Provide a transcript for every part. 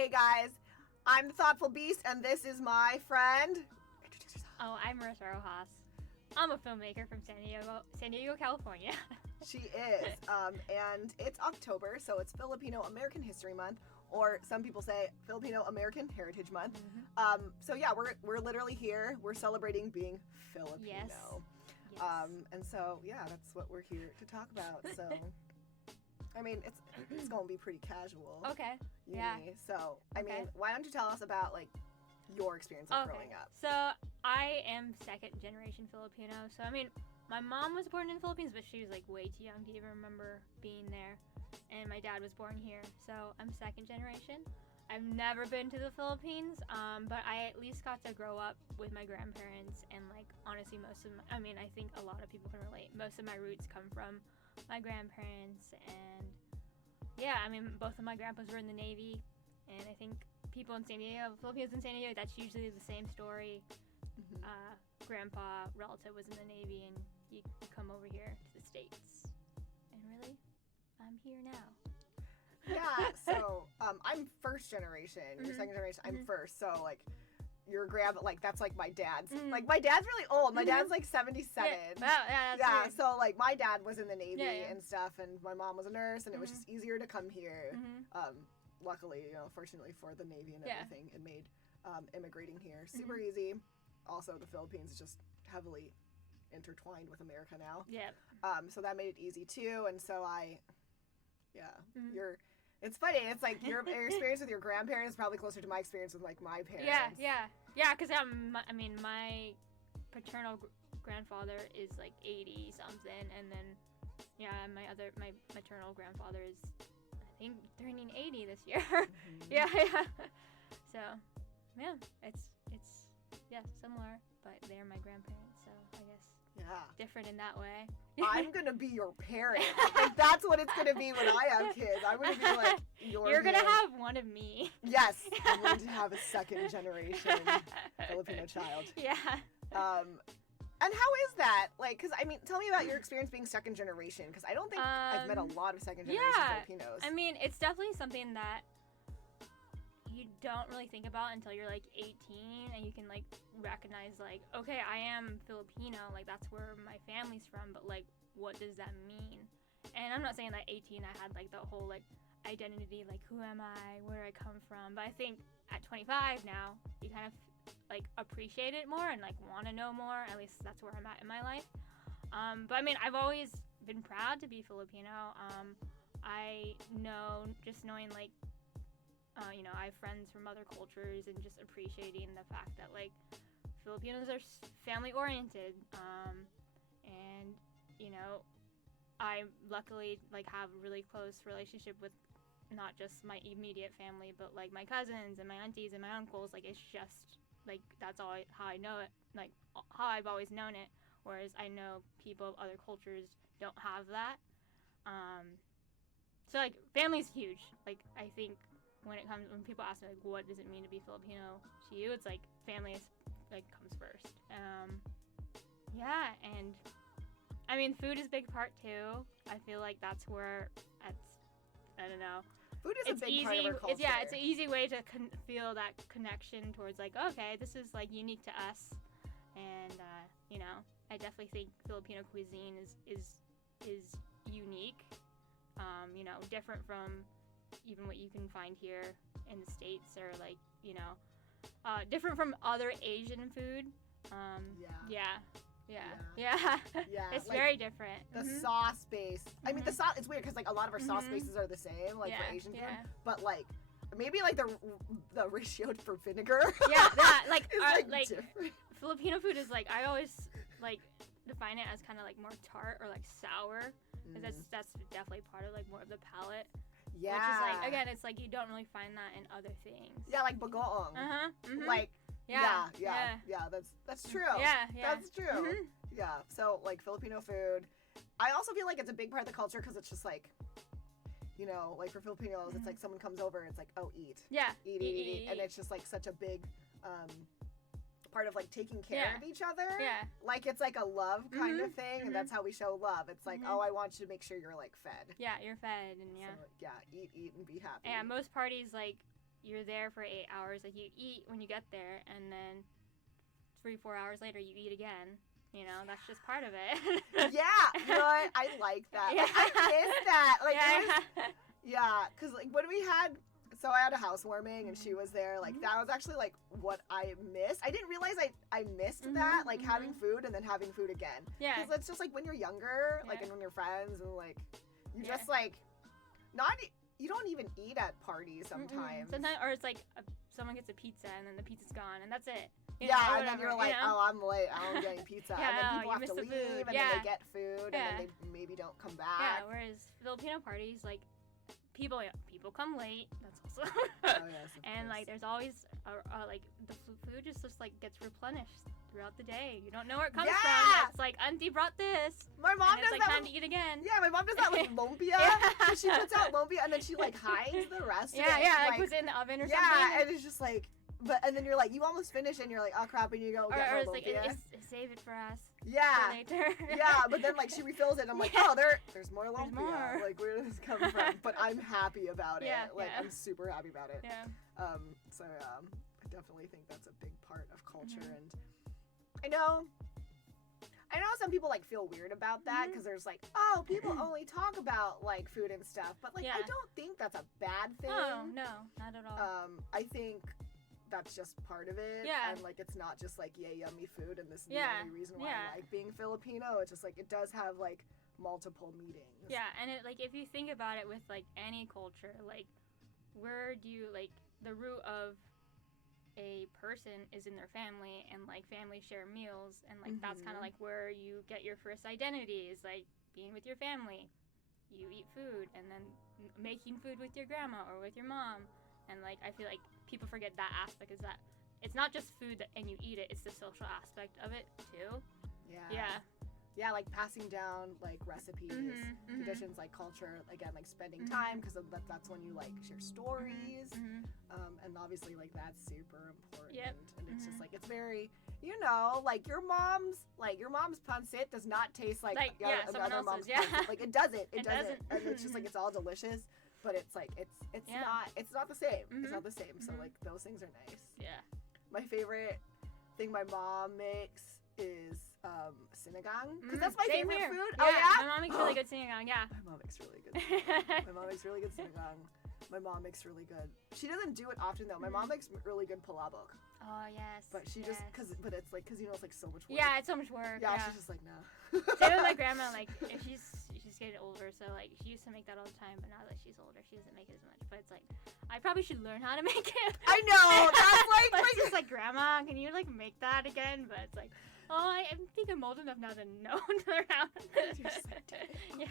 Hey guys, I'm the Thoughtful Beast, and this is my friend. Introduce yourself. Oh, I'm Marissa Rojas. I'm a filmmaker from San Diego, California. She is, and it's October, so it's Filipino-American History Month, or some people say Filipino-American Heritage Month. So yeah, we're literally here. We're celebrating being Filipino. Yes. And so yeah, that's what we're here to talk about. So, I mean, it's gonna be pretty casual. Okay. Uni. Yeah. So, I mean, Okay. why don't you tell us about like your experience of growing up? So I am second generation Filipino. So I mean, my mom was born in the Philippines, but she was like way too young to even remember being there. And my dad was born here, so I'm second generation. I've never been to the Philippines, but I at least got to grow up with my grandparents, and like honestly, I think a lot of people can relate. Most of my roots come from my grandparents, and yeah, I mean, both of my grandpas were in the Navy, and I think people in San Diego, Filipinos in San Diego, that's usually the same story. Grandpa relative was in the Navy, and you come over here to the States, and really, I'm here now. Yeah, so I'm first generation. You're second generation. I'm first. So like your grandpa, like that's like my dad's. Like my dad's really old. My dad's like 77. Yeah. Wow, yeah, that's weird. So like my dad was in the Navy Yeah. and stuff, and my mom was a nurse, and it was just easier to come here. Luckily, fortunately for the Navy and everything, it made immigrating here super easy. Also, the Philippines is just heavily intertwined with America now. Yeah. So that made it easy too, and so it's funny. It's like your experience with your grandparents is probably closer to my experience with like my parents. Yeah. Because my paternal grandfather is like 80 something, and then my maternal grandfather is, I think, turning 80 this year. Yeah. So, yeah, it's similar, but they're my grandparents, so I guess different in that way. I'm gonna be your parent. Like, that's what it's gonna be when I have kids. I'm gonna be like You're gonna have one of me. Yes, I'm going to have a second generation Filipino child. Yeah. And how is that? Like, because I mean, tell me about your experience being second generation, because I don't think I've met a lot of second generation Filipinos. I mean, it's definitely something that you don't really think about until you're like 18, and you can like recognize like, okay, I am Filipino, like that's where my family's from, but like what does that mean? And I'm not saying that 18 I had like the whole like identity, like who am I, where I come from, but I think at 25 now you kind of like appreciate it more and like want to know more. At least that's where I'm at in my life. But I mean, I've always been proud to be Filipino. I know, just knowing like I have friends from other cultures, and just appreciating the fact that like Filipinos are family oriented, and I luckily like have a really close relationship with not just my immediate family, but like my cousins and my aunties and my uncles. Like it's just like that's all how I know it, like how I've always known it. Whereas I know people of other cultures don't have that. So like family's huge. Like I think when people ask me like what does it mean to be Filipino to you, it's like family is like comes first. And I mean food is a big part too. I feel like that's where I don't know. Food is a big part of our culture. It's an easy way to feel that connection towards like, okay, this is like unique to us, and I definitely think Filipino cuisine is unique. Different from even what you can find here in the States, or like different from other Asian food. It's like, very different. The sauce base. I mean, the sauce. It's weird because like a lot of our sauce bases are the same, like for Asian food, but like maybe like the ratio for vinegar. Yeah, that like like different. Filipino food is like, I always like define it as kind of like more tart or like sour, because that's definitely part of like more of the palate. Yeah. Which is like, again, it's like you don't really find that in other things. Yeah, like bagoong. Like yeah, that's true. Yeah. That's true. Yeah. So like Filipino food, I also feel like it's a big part of the culture because it's just like, like for Filipinos, it's like someone comes over and it's like, oh, eat. Yeah. Eat. And it's just like such a big part of like taking care of each other. Yeah. Like it's like a love kind of thing, and that's how we show love. It's like, oh, I want you to make sure you're like fed. Yeah, you're fed, and So, eat and be happy. Yeah, most parties like you're there for 8 hours. Like, you eat when you get there, and then 3-4 hours later, you eat again. You know, that's just part of it. Yeah, you know what? I like that. Yeah. Like, I miss that. Like, Yeah. because like when we had, so I had a housewarming and she was there. Like that was actually like what I missed. I didn't realize I missed that, like having food and then having food again. Yeah. Because it's just like when you're younger, like, and when you're friends, and like you just like you don't even eat at parties sometimes. Sometimes, or it's like someone gets a pizza and then the pizza's gone and that's it. You know, and then you're like, oh, I'm late. I'm getting pizza. And then people have to leave, and then they get food, and then they maybe don't come back. Yeah, whereas Filipino parties, like, people come late. That's also. Oh, yes, and, like, there's always, like, the food just like, gets replenished throughout the day. You don't know where it comes from. It's like, auntie brought this. My mom does like, that. Time to eat again. Yeah, my mom does that with lumpia. So she puts out lumpia, and then she, like, hides the rest of it. Yeah, like, puts it in the oven or something. Yeah, and it's just like... and then you're like, you almost finish, and you're like, oh crap, and you go get more lumpia. Like, save it for us. Yeah. For later. Yeah, but then like she refills it, and I'm like, oh, there's more lumpia. More. Like, where does this come from? But I'm happy about it. Like, I'm super happy about it. Yeah. So I definitely think that's a big part of culture, and I know some people like feel weird about that because there's like, oh, people only talk about like food and stuff, but like I don't think that's a bad thing. Oh, no, not at all. I think that's just part of it. Yeah. And like it's not just like yummy food and this is the only reason why I like being Filipino. It's just like it does have like multiple meanings. Yeah, and it like if you think about it with like any culture, like where do you like the root of a person is in their family, and like families share meals, and like that's kind of like where you get your first identity, is like being with your family. You eat food, and then making food with your grandma or with your mom, and like I feel like people forget that aspect, is that it's not just food and you eat it, it's the social aspect of it too. Yeah, like passing down like recipes, traditions, like culture, again, like spending time, because that's when you like share stories, and obviously like that's super important. And it's just like it's very, you know, like your mom's pancit does not taste like another mom's pancit. Like it doesn't. It doesn't. And it's just like it's all delicious, but it's like it's not the same. It's not the same. So like those things are nice. Yeah. My favorite thing my mom makes is sinigang, because that's my favorite food. Yeah. Oh yeah, my mom makes really good sinigang. Yeah, my mom makes really good sinigang. My mom makes really good sinigang. My mom makes really good. She doesn't do it often though. My mom makes really good palabok. Oh yes. But she just but it's like because you know it's like so much work. Yeah, it's so much work. Yeah, she's just like no. Same with my grandma. Like if she's getting older, so like she used to make that all the time, but now that she's older, she doesn't make it as much. But it's like I probably should learn how to make it. I know. That's like but it's just like, grandma, can you like make that again? But it's like, oh, I think I'm old enough now to know how. Yeah.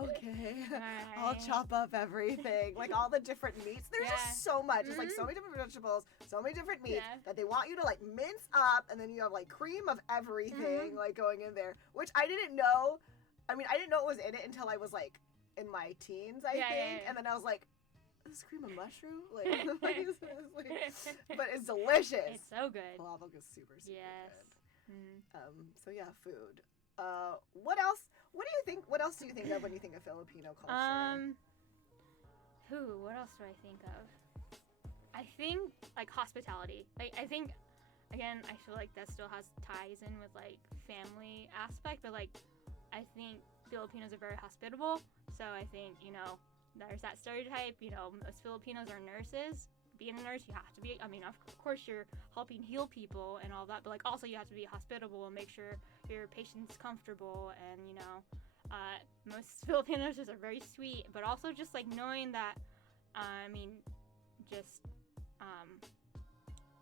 Okay. Right. I'll chop up everything, like all the different meats. There's just so much. It's like so many different vegetables, so many different meats that they want you to like mince up, and then you have like cream of everything like going in there, which I didn't know. I mean, I didn't know it was in it until I was like in my teens, I think, and then I was like, this cream of mushroom, like but it's delicious. It's so good. Palabok is super good. So yeah, food. What else? What do you think? What else do you think of when you think of Filipino culture? What else do I think of? I think like hospitality. Like I think, again, I feel like that still has ties in with like family aspect, but like I think Filipinos are very hospitable. So I think, you know, there's that stereotype, you know, most Filipinos are nurses. Being a nurse, you have to be, I mean, of course you're helping heal people and all that, but like also you have to be hospitable and make sure your patient's comfortable, and, you know, most Filipino nurses are very sweet, but also just like knowing that, I mean, just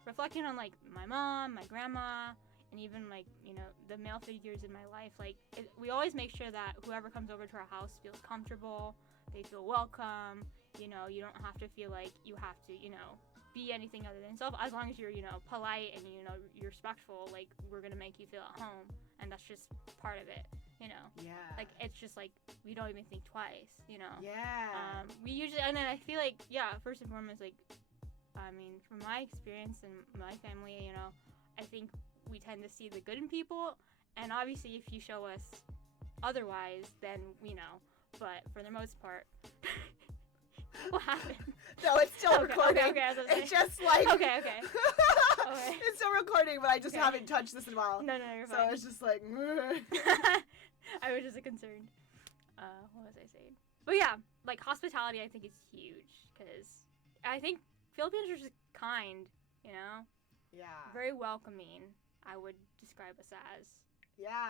reflecting on like my mom, my grandma, and even like, you know, the male figures in my life, like we always make sure that whoever comes over to our house feels comfortable, they feel welcome, you know, you don't have to feel like you have to, you know, be anything other than yourself. As long as you're, you know, polite and, you know, you're respectful, like we're gonna make you feel at home, and that's just part of it, you know. Yeah. Like it's just like we don't even think twice, you know. Yeah. We usually, and then I feel like, yeah, first and foremost, like, I mean, from my experience and my family, you know, I think we tend to see the good in people, and obviously if you show us otherwise, then we know. But for the most part, What happened? No, it's still recording. Okay, it's just like... Okay. It's still recording, but I just haven't touched this in a while. No, you're fine. So it's just like... I was just concerned. What was I saying? But yeah, like, hospitality I think is huge, because I think Filipinos are just kind, you know? Yeah. Very welcoming, I would describe us as. Yeah.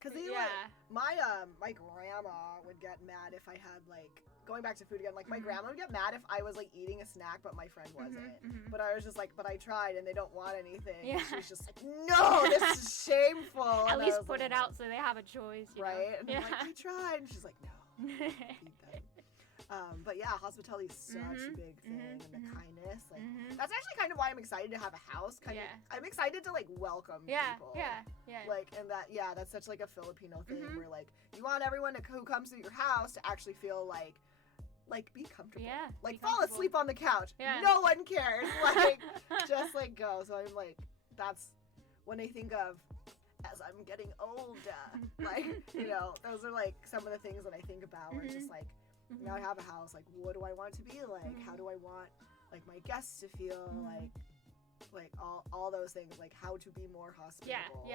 Because like, my grandma would get mad if I had, like, going back to food again, like, my grandma would get mad if I was, like, eating a snack, but my friend wasn't. But I was just like, but I tried, and they don't want anything. Yeah. She was just like, no, this is shameful. At least put it out so they have a choice, you right? know? And I'm like, I tried. And she's like, no, eat them. But yeah, hospitality is such a big thing, and the kindness. Like, that's actually kind of why I'm excited to have a house. I'm excited to, like, welcome people. Yeah. Like, and that's such, like, a Filipino thing where, like, you want everyone who comes to your house to actually feel like be comfortable. Yeah. Like, fall asleep on the couch. Yeah. No one cares. Like, just, like, go. So I'm like, that's when I think of as I'm getting older. Like, you know, those are, like, some of the things that I think about where it's just, like, now I have a house, like, what do I want to be like? How do I want, like, my guests to feel like all those things, like, how to be more hospitable.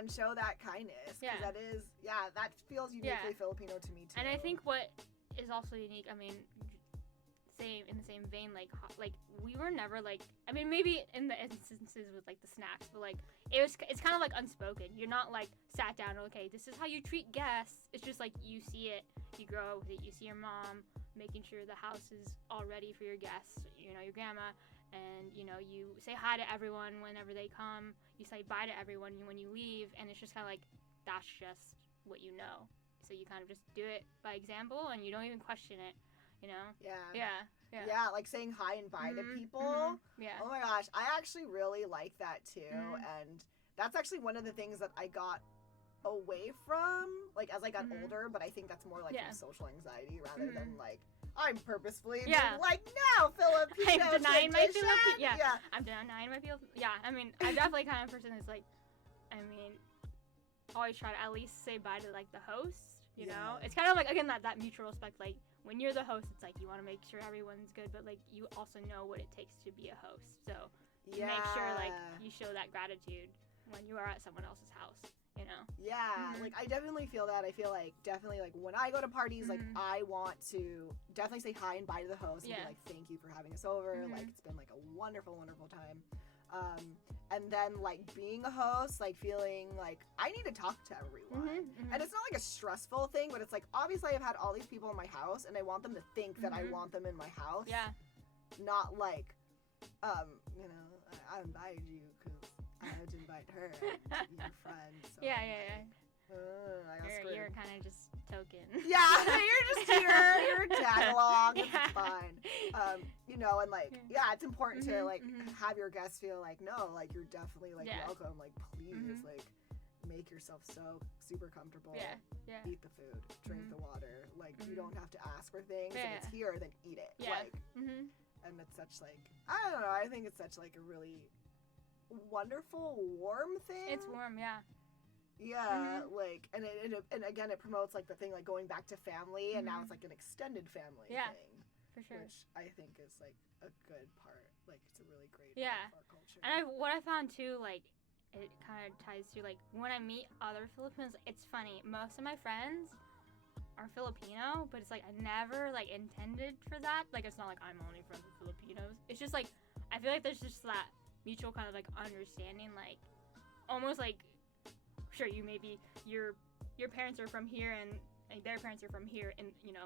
And show that kindness, because that feels uniquely Filipino to me too. And I think what is also unique, I mean, in the same vein, like we were never, like, I mean, maybe in the instances with, like, the snacks, but, like, it's kind of, like, unspoken. You're not, like, sat down, okay, this is how you treat guests. It's just, like, you see it, you grow up with it, you see your mom making sure the house is all ready for your guests, you know, your grandma, and, you know, you say hi to everyone whenever they come, you say bye to everyone when you leave, and it's just kind of like, that's just what you know. So you kind of just do it by example, and you don't even question it, you know? Yeah, like saying hi and bye to people. Yeah. Oh my gosh, I actually really like that too, and that's actually one of the things that I got away from, like, as I got older, but I think that's more like from social anxiety rather than, like, I'm purposefully being like, no, Filipino I'm denying my Filipino. Yeah. I'm denying my Filipino. Yeah, I mean, I'm definitely kind of person that's like, I mean, always try to at least say bye to, like, the host, you know? It's kind of like, again, that mutual respect, like, when you're the host, it's like you want to make sure everyone's good, but, like, you also know what it takes to be a host. So make sure, like, you show that gratitude when you are at someone else's house. You know? Yeah, like, I definitely feel that. I feel like, definitely, like, when I go to parties, like, I want to definitely say hi and bye to the host and be like, thank you for having us over. Like, it's been, like, a wonderful, wonderful time. And then, like, being a host, like, feeling like I need to talk to everyone. And it's not, like, a stressful thing, but it's, like, obviously I've had all these people in my house, and I want them to think that I want them in my house. Yeah. Not, like, you know, I invited you because I had to invite her, your friend. So yeah. You're kind of just token. Yeah, you're just here. You're a tag along. It's fine. You know, and, like, it's important to, like, have your guests feel like, no, like, you're definitely, like, welcome. Like, please, like, make yourself so super comfortable. Yeah. Eat the food, drink the water. Like, you don't have to ask for things. If it's here, then eat it. Like, and it's such, like, I don't know. I think it's such, like, a really wonderful, warm thing. It's warm, yeah. Yeah, like, and again, it promotes, like, the thing, like, going back to family, and now it's, like, an extended family thing. For sure. Which I think is, like, a good part. Like, it's a really great part of our culture. And what I found, too, like, it kind of ties to, like, when I meet other Filipinos, it's funny. Most of my friends are Filipino, but it's, like, I never, like, intended for that. Like, it's not like I'm only friends with Filipinos. It's just, like, I feel like there's just that mutual kind of, like, understanding, like, almost like, sure, you maybe your parents are from here and their parents are from here, and, you know,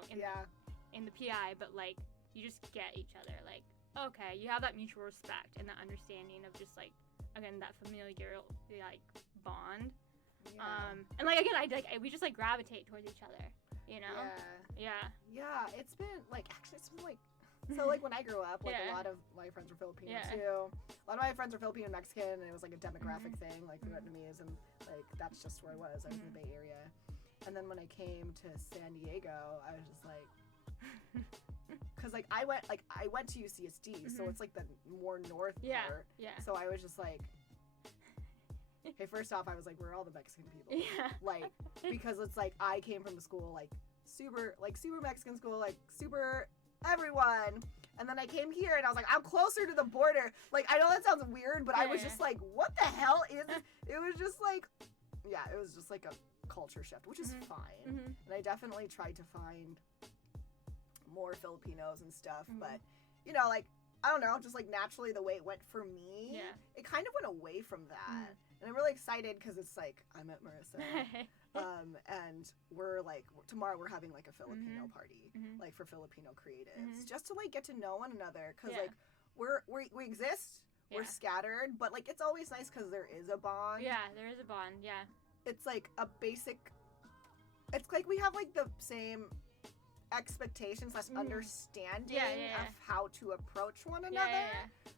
in the PI, but, like, you just get each other, like, okay, you have that mutual respect and that understanding of just, like, again, that familiar, like, bond. And, like, again, we just, like, gravitate towards each other, you know? Yeah, it's been, like, actually, it's been, like, so, like, when I grew up, like, a lot of my friends were Filipino, too. A lot of my friends were Filipino and Mexican, and it was, like, a demographic thing, like, Vietnamese, and, like, that's just where I was. I was in the Bay Area. And then when I came to San Diego, I was just, like, because, like, I went to UCSD, so it's, like, the more north part. Yeah. So I was just, like, okay, first off, I was like, where are all the Mexican people? Yeah. Like, because it's, like, I came from the school, like, super Mexican school, like super everyone. And then I came here and I was like, I'm closer to the border. Like, I know that sounds weird, but I was just like, what the hell is this? It was just like, yeah, it was just like a culture shift, which is fine. And I definitely tried to find more Filipinos and stuff, but, you know, like, I don't know, just like naturally the way it went for me, it kind of went away from that. And I'm really excited because it's like, I met Marissa. And we're like, tomorrow we're having like a Filipino party, like for Filipino creatives, just to like get to know one another. Cause like we exist, we're scattered, but like it's always nice because there is a bond. Yeah, there is a bond. Yeah. It's like a basic. It's like we have like the same expectations, less understanding of how to approach one another.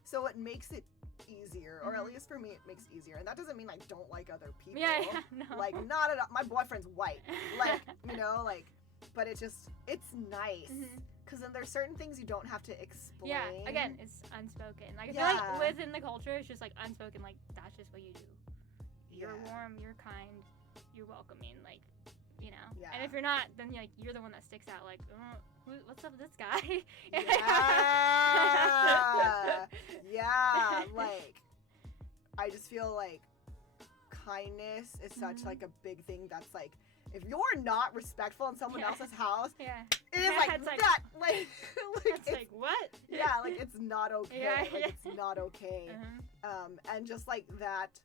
So it makes it easier, or at least for me it makes it easier. And that doesn't mean I don't like other people. No. Like, not at all. My boyfriend's white, like, you know, like, but it's nice because then there's certain things you don't have to explain. Again, it's unspoken. Like, I feel like within the culture it's just like unspoken, like that's just what you do. You're warm, you're kind, you're welcoming, like, you know. And if you're not, then like you're the one that sticks out, like, what's up with this guy? Like, I just feel like kindness is such like a big thing that's like, if you're not respectful in someone else's house, it is like that. Like it's like, what? Yeah, like it's not okay. Like it's not okay. And just like that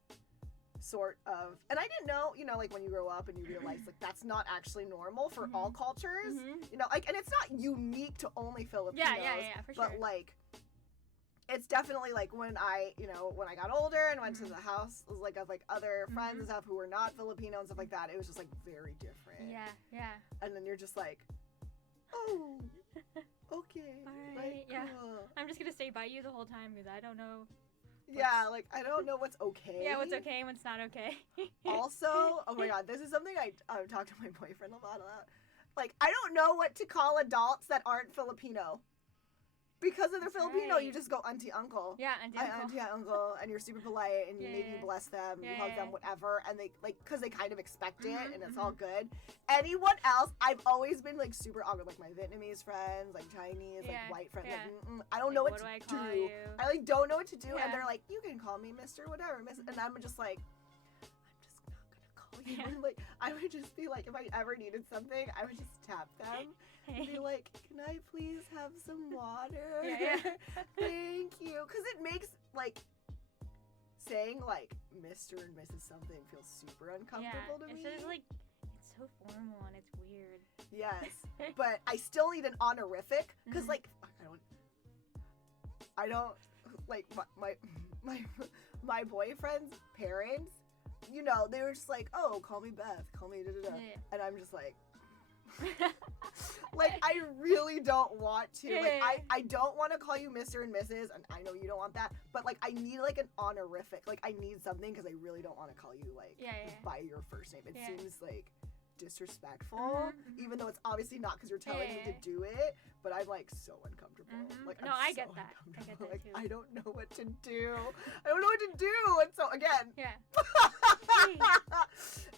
sort of, and I didn't know, you know, like when you grow up and you realize like that's not actually normal for all cultures, you know, like, and it's not unique to only Filipinos. For sure. But like, it's definitely like when I got older and went to the house, like of like other friends and stuff who were not Filipino and stuff like that, it was just like very different. And then you're just like, oh, okay, all right, like, cool. I'm just gonna stay by you the whole time because I don't know. Like, I don't know what's okay. What's okay and what's not okay. Also, oh my god, this is something I've talked to my boyfriend a lot about. Like, I don't know what to call adults that aren't Filipino. Because if they're Filipino, you just go auntie, uncle. Auntie, uncle. Auntie, uncle, and you're super polite, and maybe you bless them, you hug them, whatever, and they, like, because they kind of expect it, and it's all good. Anyone else, I've always been, like, super awkward. Like, my Vietnamese friends, like, Chinese, like, white friends, like, I don't know what to do. I, like, don't know what to do, and they're like, you can call me Mr. Whatever, Miss, and I'm just like, I'm just not gonna call you. And, like, I would just be like, if I ever needed something, I would just tap them. And be like, can I please have some water? Thank you. Because it makes, like, saying, like, Mr. and Mrs. something feels super uncomfortable to me. It's just, like, it's so formal and it's weird. Yes. But I still need an honorific. Because, like, I don't, like, my boyfriend's parents, you know, they were just like, oh, call me Beth. Call me da-da-da. And I'm just like, like, I really don't want to. Like, I don't want to call you Mr. and Mrs. And I know you don't want that. But, like, I need, like, an honorific. Like, I need something because I really don't want to call you, like, by your first name. It seems, like, disrespectful. Even though it's obviously not because you're telling me to do it. But I'm, like, so uncomfortable. Like, no, I get that. I get that, like, too. I don't know what to do. I don't know what to do. And so, again.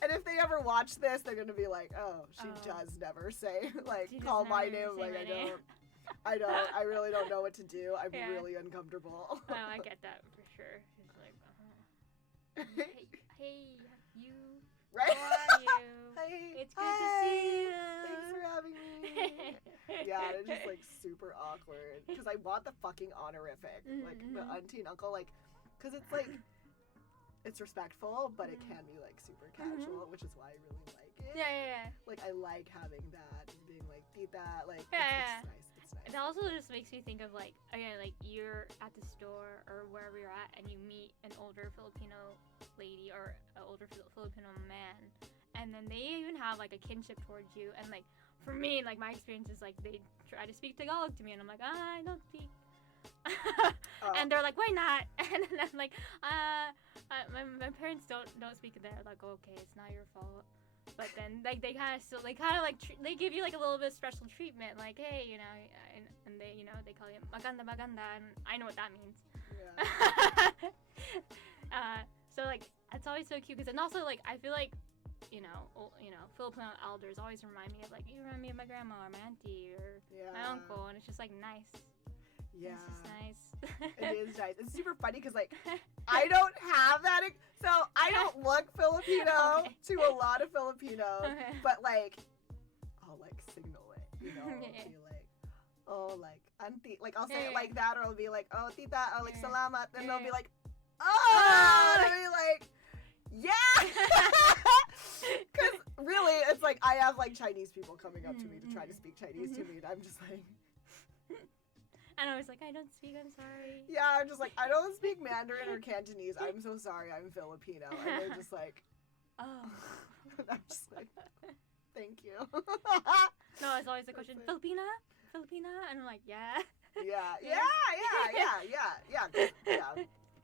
And if they ever watch this, they're going to be like, oh, she does never say, like, call my name. Like, I really don't know what to do. I'm really uncomfortable. No, I get that for sure. She's like, hey, you. Right? How are you? Hey, it's good to see you. Thanks for having me. Yeah, it's just, like, super awkward. Because I want the fucking honorific. Like, the auntie and uncle, like, because it's, like, it's respectful, but it can be, like, super casual, which is why I really like it. Like, I like having that, and being like, tita, like, it's nice. It's nice. It also just makes me think of, like, again, like, you're at the store or wherever you're at, and you meet an older Filipino lady or an older Filipino man, and then they even have, like, a kinship towards you, and, like, for me, like, my experience is, like, they try to speak Tagalog to me, and I'm like, I don't speak. And they're like, why not? And then I'm like, my parents don't speak there. Like, okay, it's not your fault. But then, like, they kind of they give you, like, a little bit of special treatment. Like, hey, you know, and they, you know, they call you maganda, and I know what that means. So, like, it's always so cute. Because, and also, like, I feel like Filipino elders always remind me of like, you remind me of my grandma or my auntie or my uncle, and it's just like nice. Yeah. It's just nice. It is nice. It's super funny because like I don't have that, so I don't look Filipino to a lot of Filipinos, but like I'll like signal it, you know, be like, oh, like auntie, like I'll say it like that, or I'll be like, oh tita, or like salamat, and they'll be like, oh, and I'll be like, yeah. Because really, it's like I have like Chinese people coming up to me to try to speak Chinese to me, and I'm just like. And I was like, I don't speak, I'm sorry. Yeah, I'm just like, I don't speak Mandarin or Cantonese. I'm so sorry, I'm Filipino. And they're just like, oh. And I'm just like, thank you. No, it's always the question, Filipina? And I'm like, yeah. Yeah.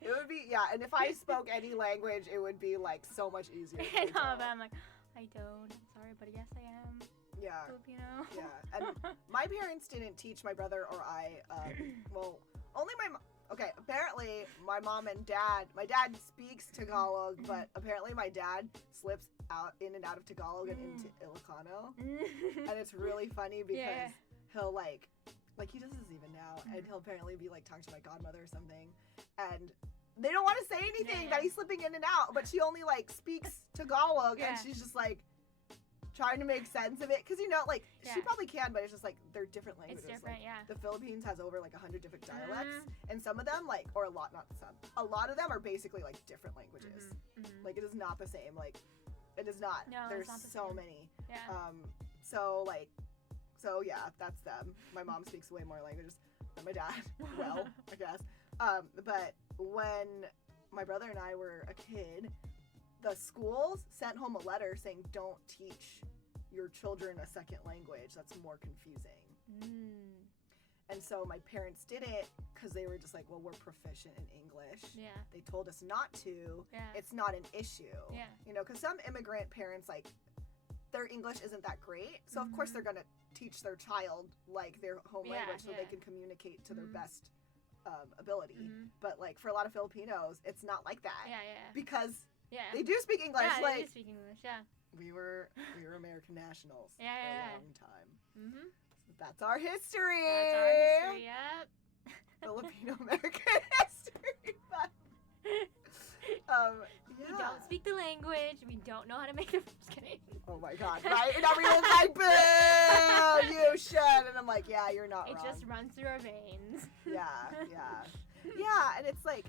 It would be, and if I spoke any language, it would be like so much easier. I know, but I'm like, I don't, I'm sorry, but yes, I am. Yeah. Filipino. Yeah. And my parents didn't teach my brother or I, only apparently my mom and dad, my dad speaks Tagalog, but apparently my dad slips out in and out of Tagalog and into Ilocano. And it's really funny because he'll like he does this even now, and he'll apparently be like talking to my godmother or something, and they don't want to say anything that he's slipping in and out, but she only like speaks Tagalog, and she's just like trying to make sense of it, because like she probably can, but it's just like they're different languages. It's different, like, the Philippines has over like 100 different dialects, and some of them a lot of them are basically like different languages. Like it is not the same. Like it is not. No, there's not the so same. many. Yeah. So yeah, that's them. My mom speaks way more languages than my dad. Well, I guess. But when my brother and I were a kid, the schools sent home a letter saying, don't teach your children a second language. That's more confusing. And so my parents did it because they were just like, well, we're proficient in English. Yeah. They told us not to. Yeah. It's not an issue. Yeah. Because some immigrant parents, like, their English isn't that great. So, of course, they're going to teach their child, like, their home language so they can communicate to their best ability. But, like, for a lot of Filipinos, it's not like that. Yeah. Because they do speak English. Yeah, like, they do speak English, yeah. We were American nationals for a long time. So that's our history. Yep. Filipino-American history. But, we don't speak the language. We don't know how to make them. Just kidding. Oh my god, right? And everyone's like, boo, you should. And I'm like, yeah, you're not wrong. It just runs through our veins. Yeah. And it's like,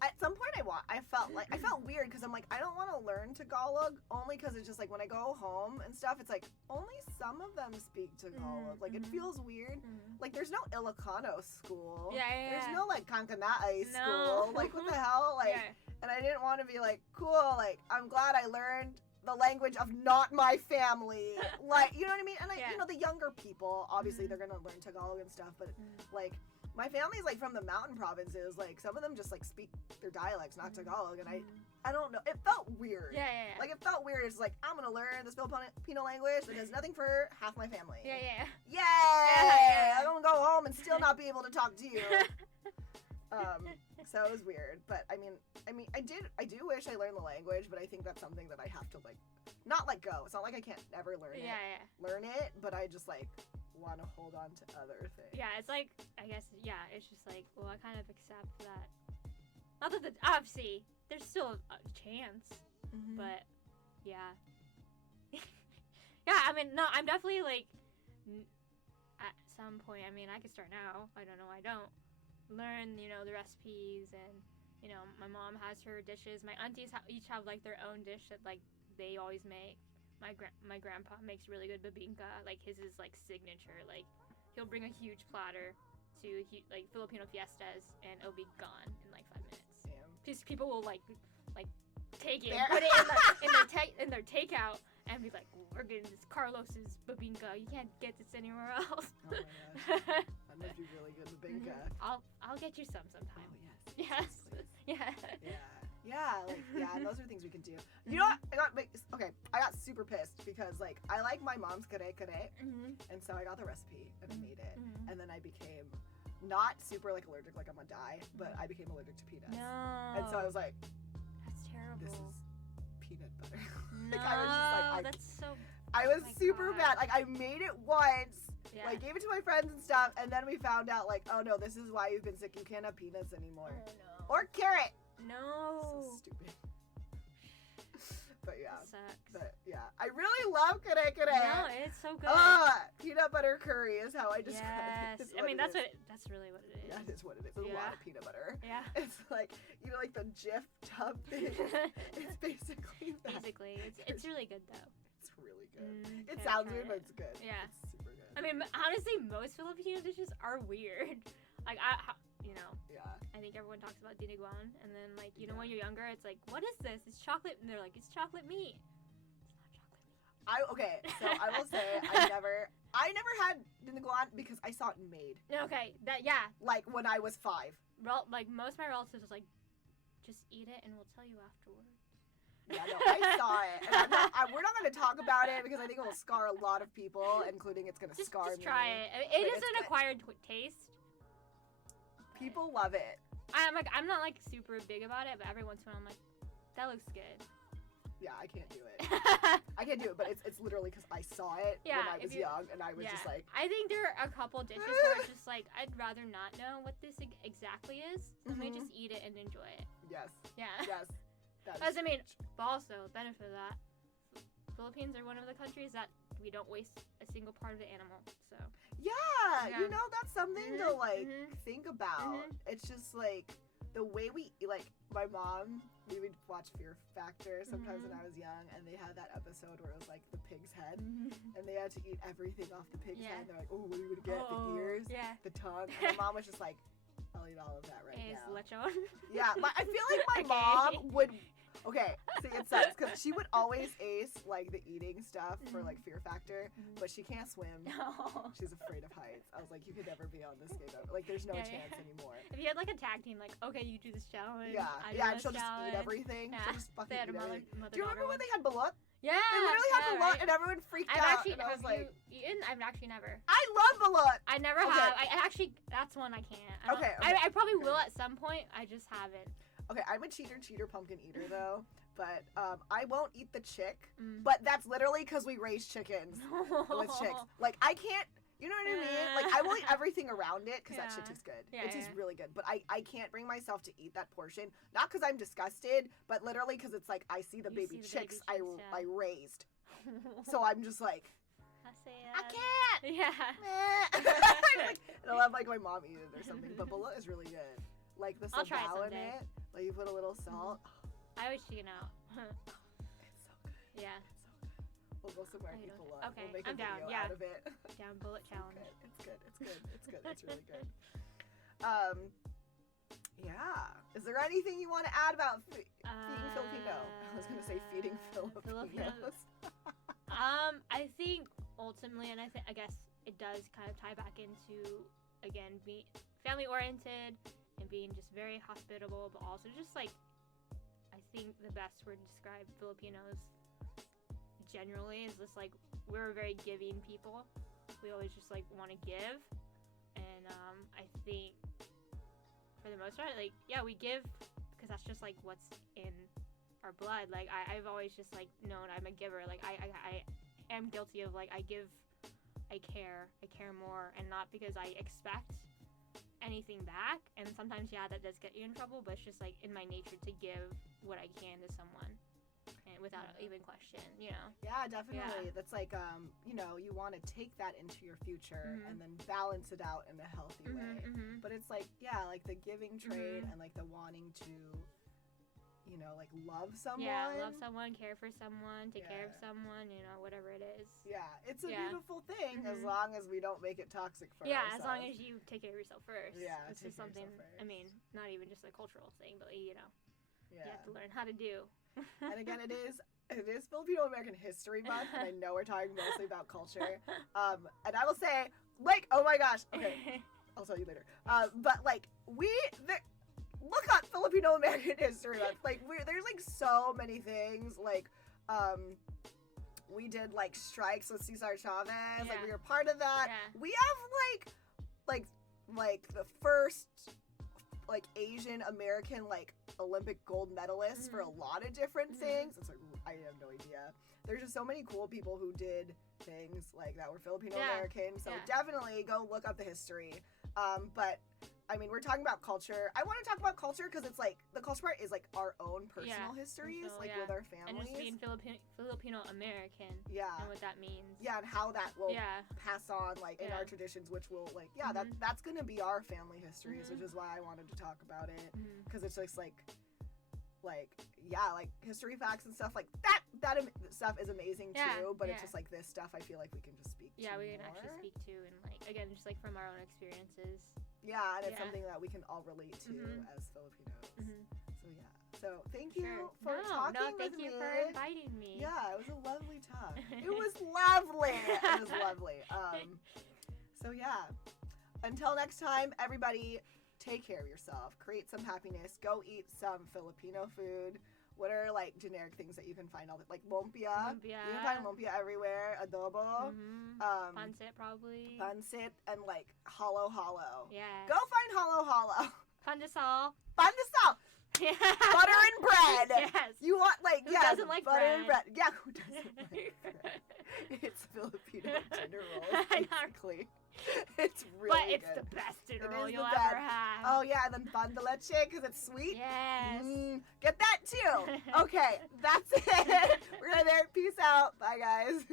at some point I felt weird because I'm like, I don't want to learn Tagalog, only because it's just like when I go home and stuff, it's like only some of them speak Tagalog. Like it feels weird. Like there's no Ilocano school. There's no like Kankanaey school. Like what the hell? Like, and I didn't want to be like, cool. Like I'm glad I learned the language of not my family. Like, you know what I mean? And like, the younger people, obviously they're gonna learn Tagalog and stuff, but like. My family's like from the mountain provinces. Like some of them just like speak their dialects, not Tagalog, and I don't know. It felt weird. Yeah. Like it felt weird. It's like I'm gonna learn this Filipino language that does nothing for half my family. Yeah. Yay! I'm gonna go home and still not be able to talk to you. So it was weird, but I mean, I do wish I learned the language, but I think that's something that I have to like not let go. It's not like I can't ever learn it. Learn it, but I just like want to hold on to other things. Yeah, it's like, I guess, it's just like, well, I kind of accept that. Not that obviously, there's still a chance, but yeah. Yeah, I mean, no, I'm definitely like, at some point, I mean, I could start now. I don't know, I don't. Learn, the recipes, and, my mom has her dishes. My aunties each have like their own dish that like they always make. My grandpa makes really good babinka. Like his is like signature. Like he'll bring a huge platter to like Filipino fiestas, and it'll be gone in like 5 minutes. Damn. Just people will like take it, put it in their takeout, and be like, we're getting this Carlos's babinka. You can't get this anywhere else. Oh my gosh, that must be really good babinka. I'll get you some sometime. Oh yes. Yeah. And those are things we can do. You know what? I got super pissed because like I like my mom's kare, and so I got the recipe and I made it, and then I became not super like allergic, like I'm gonna die, but I became allergic to peanuts. No. And so I was like, that's terrible. terrible. this is peanut butter. No, I was just like, that's so... I was my super God. bad. Like, I made it once. Yeah. Like, gave it to my friends and stuff, and then we found out, like, oh no, this is why you've been sick. You can't have peanuts anymore. Oh, no. Or carrot. No. So stupid. But yeah. That sucks. But yeah. I really love kare. No, it's so good. Peanut butter curry is how I describe it. Yes. I mean, that's really what it is. Yeah, it is what it is. It's a lot of peanut butter. Yeah. It's like, you know, like the Jif tub thing. It's basically that. Basically. It's really good, though. It's really good. It Okay, sounds try weird, it. but it's good. Yeah. It's super good. I mean, honestly, most Filipino dishes are weird. Like, you know, Yeah. I think everyone talks about dinuguan, and then, like, you know, when you're younger, it's like, what is this? It's chocolate, and they're like, it's chocolate meat. It's not chocolate meat. Okay, so I will say I never had dinuguan because I saw it made. Okay, Like when I was 5. Like, most of my relatives was like, just eat it, and we'll tell you afterwards. Yeah, no, I saw it, and we're not going to talk about it because I think it will scar a lot of people, including it's going to scar me. Just try it. It is an acquired taste. People love it. I'm not like super big about it, but every once in a while I'm like, that looks good. Yeah, I can't do it. I can't do it, but it's literally because I saw it when I was young, and I was just like... I think there are a couple dishes where it's just like, I'd rather not know what this exactly is. Let me just eat it and enjoy it. Yes. Yeah. Yes. Because, I mean, but also, benefit of that, Philippines are one of the countries that we don't waste a single part of the animal, so... Yeah, you know, that's something to, like, think about. It's just, like, the way we, like, my mom, we would watch Fear Factor sometimes when I was young, and they had that episode where it was, like, the pig's head, and they had to eat everything off the pig's head. They're like, oh, what are you gonna get? The ears? The tongue? And my mom was just like, I'll eat all of that right now. Lechon. Yeah, I feel like my mom would... Okay, see, it sucks, because she would always ace, like, the eating stuff for, like, Fear Factor, but she can't swim. No. She's afraid of heights. I was like, you could never be on this game ever. Like, there's no chance anymore. If you had, like, a tag team, like, okay, you do this challenge. Yeah, and she'll just eat everything. Yeah. She'll just fucking eat everything. Do you remember one. when they had balut? Yeah. They literally had balut, and everyone freaked out. Actually, and I was like, eaten? I've actually never. I love balut! I never have. I actually, that's one I can't. I probably will at some point. I just haven't. Okay, I'm a cheater pumpkin eater, though. But I won't eat the chick. But that's literally because we raise chickens with chicks. Like, I can't, you know what I mean? Like, I will eat everything around it because that shit tastes good. It tastes really good. But I can't bring myself to eat that portion. Not because I'm disgusted, but literally because it's like I see the baby chicks I raised. So I'm just like, I can't. Yeah. And I'll have like my mom eat it or something. But balut is really good. Like the sambal in it. Like you put a little salt. I always chicken out. It's so good. Yeah. It's so good. We'll go somewhere people love. Okay, We'll make I'm a video down. out of it. Down bullet challenge. It's good. It's really good. Yeah. Is there anything you want to add about feeding Filipino? I was gonna say feeding Filipinos. I think ultimately, and I guess it does kind of tie back into, again, being family oriented and being just very hospitable, but also just like, I think the best word to describe Filipinos generally is just like, we're a very giving people. We always just like want to give, and I think for the most part, like, yeah, we give because that's just like what's in our blood. Like I've always just like known I'm a giver. Like I am guilty of like I care more, and not because I expect anything back. And sometimes that does get you in trouble, but it's just like in my nature to give what I can to someone, and without even question, you know. Yeah, definitely. That's like you know, you want to take that into your future and then balance it out in a healthy way. But it's like, like the giving trait and like the wanting to, you know, like love someone. Yeah, love someone, care for someone, take care of someone, you know, whatever it is. Yeah, it's a beautiful thing as long as we don't make it toxic for ourselves. Yeah, as long as you take care of yourself first. Yeah, it's just something, I mean, not even just a cultural thing, but, you know, you have to learn how to do. And again, it is Filipino-American History Month, and I know we're talking mostly about culture. And I will say, like, oh my gosh, okay, I'll tell you later. But, like, look at Filipino-American History Month. Like, there's, like, so many things. Like, we did, like, strikes with Cesar Chavez. Like, we were part of that. We have, like the first like Asian American like Olympic gold medalists for a lot of different things. It's like I have no idea. There's just so many cool people who did things like that were Filipino-American. So definitely go look up the history. But I mean, we're talking about culture. I want to talk about culture because it's like the culture part is like our own personal histories, like with our families. And just being Filipino-American. Yeah. And what that means. Yeah, and how that will pass on like in our traditions, which will like that's gonna be our family histories, which is why I wanted to talk about it because it's just like history facts and stuff like that stuff is amazing too, but it's just like this stuff I feel like we can just speak to we can more. actually speak to, and like again just like from our own experiences. And it's something that we can all relate to as Filipinos. So thank you for talking with me. Thank you for inviting me. Yeah, it was a lovely talk. It was lovely. It was lovely. So until next time, everybody, take care of yourself. Create some happiness. Go eat some Filipino food. What are like generic things that you can find like lumpia? You can find lumpia everywhere. Adobo. Pancit probably. Pancit and like halo. Yeah. Go find halo. Pandesal. Butter and bread. Yes. You want who doesn't like butter bread? And bread. Yeah, who doesn't like bread? It's Filipino dinner rolls, basically. It's really But it's good. the best dinner It roll is you'll the ever best. have. Oh yeah, and then pan de leche because it's sweet. Yes. Get that too. Okay, that's it. We're there. Peace out. Bye guys.